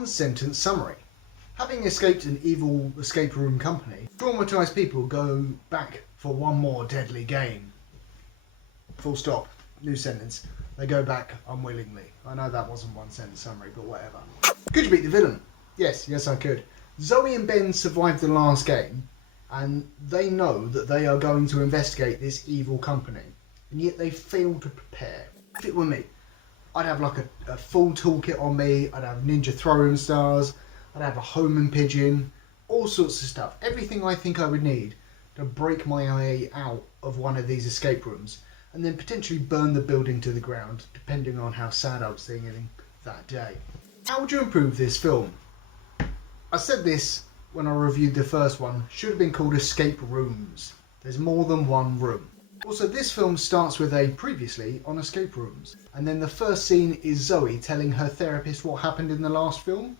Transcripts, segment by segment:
One sentence summary. Having escaped an evil escape room company, traumatized people go back for one more deadly game. Full stop. New sentence. They go back unwillingly. I know that wasn't one sentence summary, but whatever. Could you beat the villain? Yes, I could. Zoe and Ben survived the last game, and they know that they are going to investigate this evil company, and yet they fail to prepare. If it were me, I'd have like a full toolkit on me, I'd have ninja throwing stars, I'd have a homing pigeon, all sorts of stuff. Everything I think I would need to break my way out of one of these escape rooms, and then potentially burn the building to the ground, depending on how sad I was feeling that day. How would you improve this film? I said this when I reviewed the first one, should have been called Escape Rooms. There's more than one room. Also, this film starts with a previously on escape rooms, and then the first scene is Zoe telling her therapist what happened in the last film.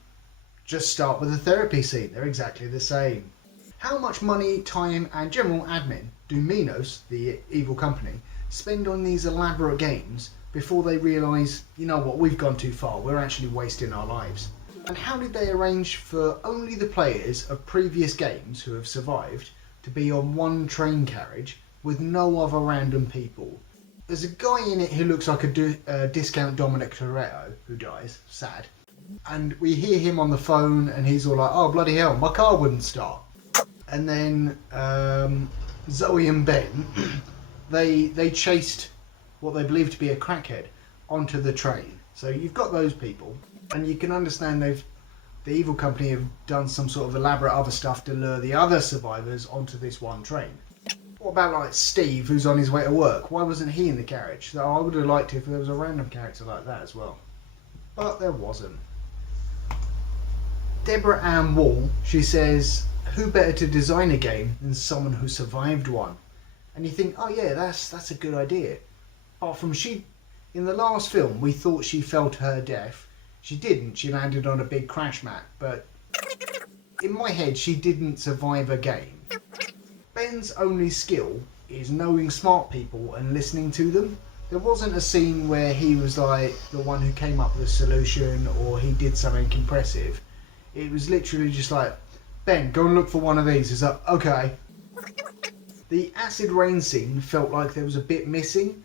Just start with a therapy scene, they're exactly the same. How much money, time and general admin do Minos, the evil company, spend on these elaborate games before they realise, you know what, we've gone too far, we're actually wasting our lives? And how did they arrange for only the players of previous games who have survived to be on one train carriage with no other random people? There's a guy in it who looks like a discount Dominic Toretto who dies, sad. And we hear him on the phone and he's all like, oh bloody hell, my car wouldn't start. And then Zoe and Ben, they chased what they believe to be a crackhead onto the train. So you've got those people, and you can understand the evil company have done some sort of elaborate other stuff to lure the other survivors onto this one train. What about like Steve, who's on his way to work? Why wasn't he in the carriage? So I would have liked it if there was a random character like that as well. But there wasn't. Deborah Ann Wall, she says, who better to design a game than someone who survived one? And you think, oh yeah, that's a good idea. Apart from in the last film, we thought she fell to her death. She didn't, she landed on a big crash mat, but in my head, she didn't survive a game. Ben's only skill is knowing smart people and listening to them. There wasn't a scene where he was like the one who came up with a solution or he did something impressive. It was literally just like, Ben, go and look for one of these. He's like, okay. The acid rain scene felt like there was a bit missing.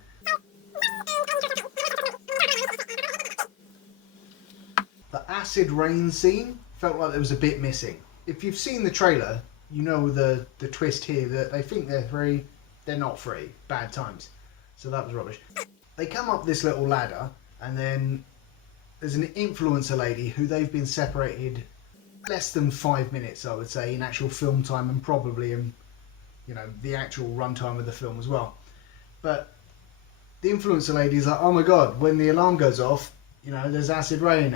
The acid rain scene felt like there was a bit missing. If you've seen the trailer, you know the twist here that they think they're free, they're not free. Bad times. So that was rubbish. They come up this little ladder, and then there's an influencer lady who they've been separated less than 5 minutes, I would say, in actual film time, and probably in, the actual runtime of the film as well. But the influencer lady is like, oh my god, when the alarm goes off, there's acid rain.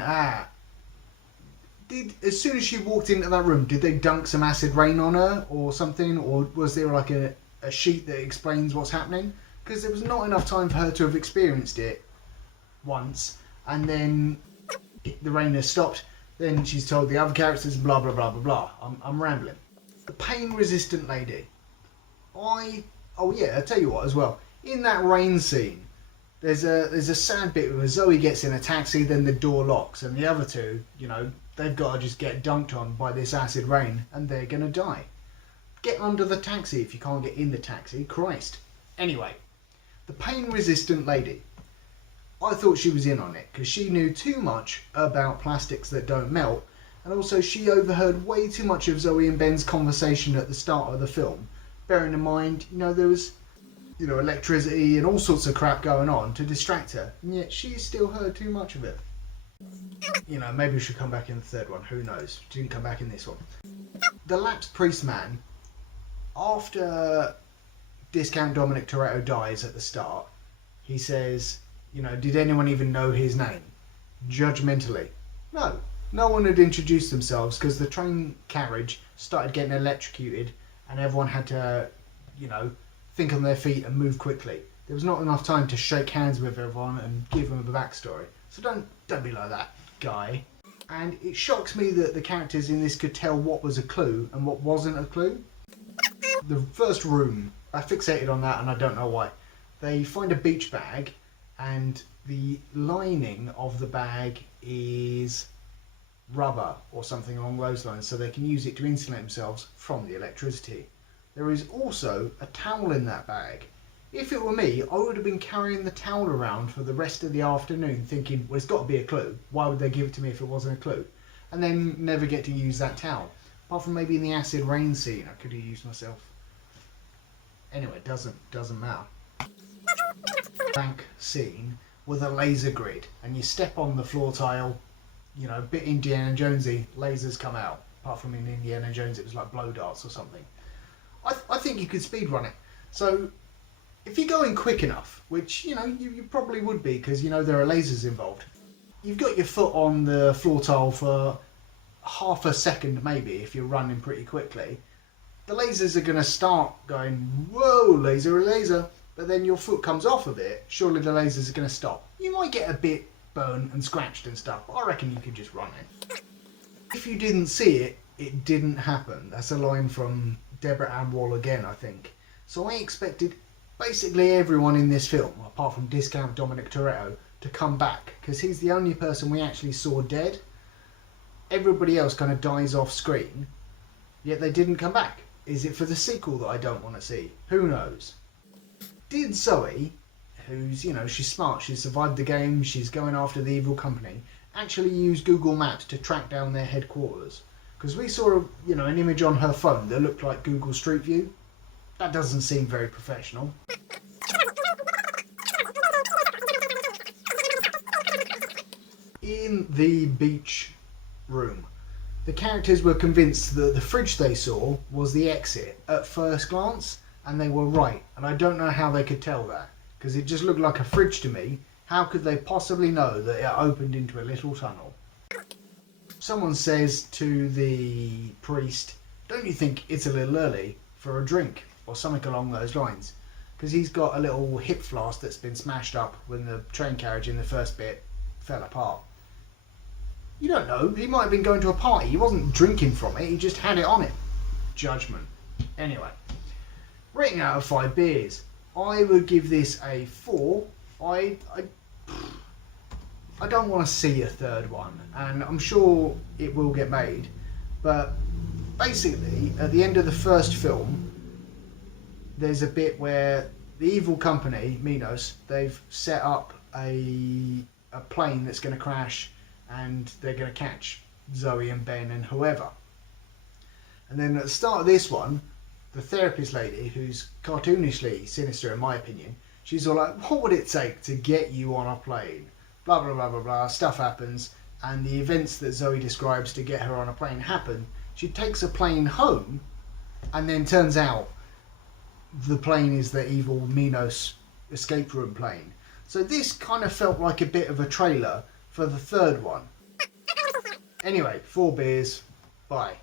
As soon as she walked into that room, did they dunk some acid rain on her or something? Or was there like a sheet that explains what's happening? Because there was not enough time for her to have experienced it once, and then the rain has stopped. Then she's told the other characters blah blah blah blah blah. I'm rambling. The pain resistant lady. I'll tell you what as well. In that rain scene, there's a sad bit where Zoe gets in a taxi, then the door locks, and the other two, they've got to just get dunked on by this acid rain, and they're gonna die. Get under the taxi if you can't get in the taxi. Christ. Anyway, the pain resistant lady. I thought she was in on it because she knew too much about plastics that don't melt, and also she overheard way too much of Zoe and Ben's conversation at the start of the film, bearing in mind, there was, electricity and all sorts of crap going on to distract her, and yet she still heard too much of it. Maybe we should come back in the third one, who knows? She didn't come back in this one. The lapsed priest man, after discount Dominic Toretto dies at the start, he says, did anyone even know his name? Judgmentally. No one had introduced themselves because the train carriage started getting electrocuted and everyone had to, think on their feet and move quickly. There was not enough time to shake hands with everyone and give them a backstory. So don't be like that, guy. And it shocks me that the characters in this could tell what was a clue and what wasn't a clue. The first room, I fixated on that and I don't know why. They find a beach bag, and the lining of the bag is rubber or something along those lines so they can use it to insulate themselves from the electricity. There is also a towel in that bag. If it were me, I would have been carrying the towel around for the rest of the afternoon thinking, well, it's got to be a clue. Why would they give it to me if it wasn't a clue? And then never get to use that towel. Apart from maybe in the acid rain scene, I could have used myself. Anyway, it doesn't matter. Bank scene with a laser grid, and you step on the floor tile, you know, a bit Indiana Jonesy, lasers come out. Apart from in Indiana Jones, it was like blow darts or something. I think you could speedrun it. So if you're going quick enough, which you know you probably would be because you know there are lasers involved, you've got your foot on the floor tile for half a second maybe if you're running pretty quickly. The lasers are going to start going, whoa, laser, laser, but then your foot comes off of it, surely the lasers are going to stop. You might get a bit burned and scratched and stuff, but I reckon you could just run it. If you didn't see it, it didn't happen. That's a line from Deborah Ann Woll again, I think. So I expected basically everyone in this film, apart from Discount Dominic Toretto, to come back, because he's the only person we actually saw dead. Everybody else kind of dies off screen, yet they didn't come back. Is it for the sequel that I don't want to see? Who knows? Did Zoe, who's, you know, she's smart, she's survived the game, she's going after the evil company, actually use Google Maps to track down their headquarters? Because we saw, you know, an image on her phone that looked like Google Street View. That doesn't seem very professional. In the beach room, the characters were convinced that the fridge they saw was the exit at first glance, and they were right. And I don't know how they could tell that, because it just looked like a fridge to me. How could they possibly know that it opened into a little tunnel? Someone says to the priest, don't you think it's a little early for a drink? Or something along those lines. Because he's got a little hip flask that's been smashed up when the train carriage in the first bit fell apart. You don't know, he might have been going to a party. He wasn't drinking from it, he just had it on him. Judgment. Anyway, rating out of 5 beers. I would give this a 4. I don't want to see a third one, and I'm sure it will get made. But basically, at the end of the first film, there's a bit where the evil company, Minos, they've set up a plane that's going to crash, and they're going to catch Zoe and Ben and whoever. And then at the start of this one, the therapist lady, who's cartoonishly sinister in my opinion, she's all like, what would it take to get you on a plane? Blah, blah, blah, blah, blah. Stuff happens, and the events that Zoe describes to get her on a plane happen. She takes a plane home, and then turns out the plane is the evil Minos escape room plane. So this kind of felt like a bit of a trailer for the third one. Anyway, 4 beers. Bye.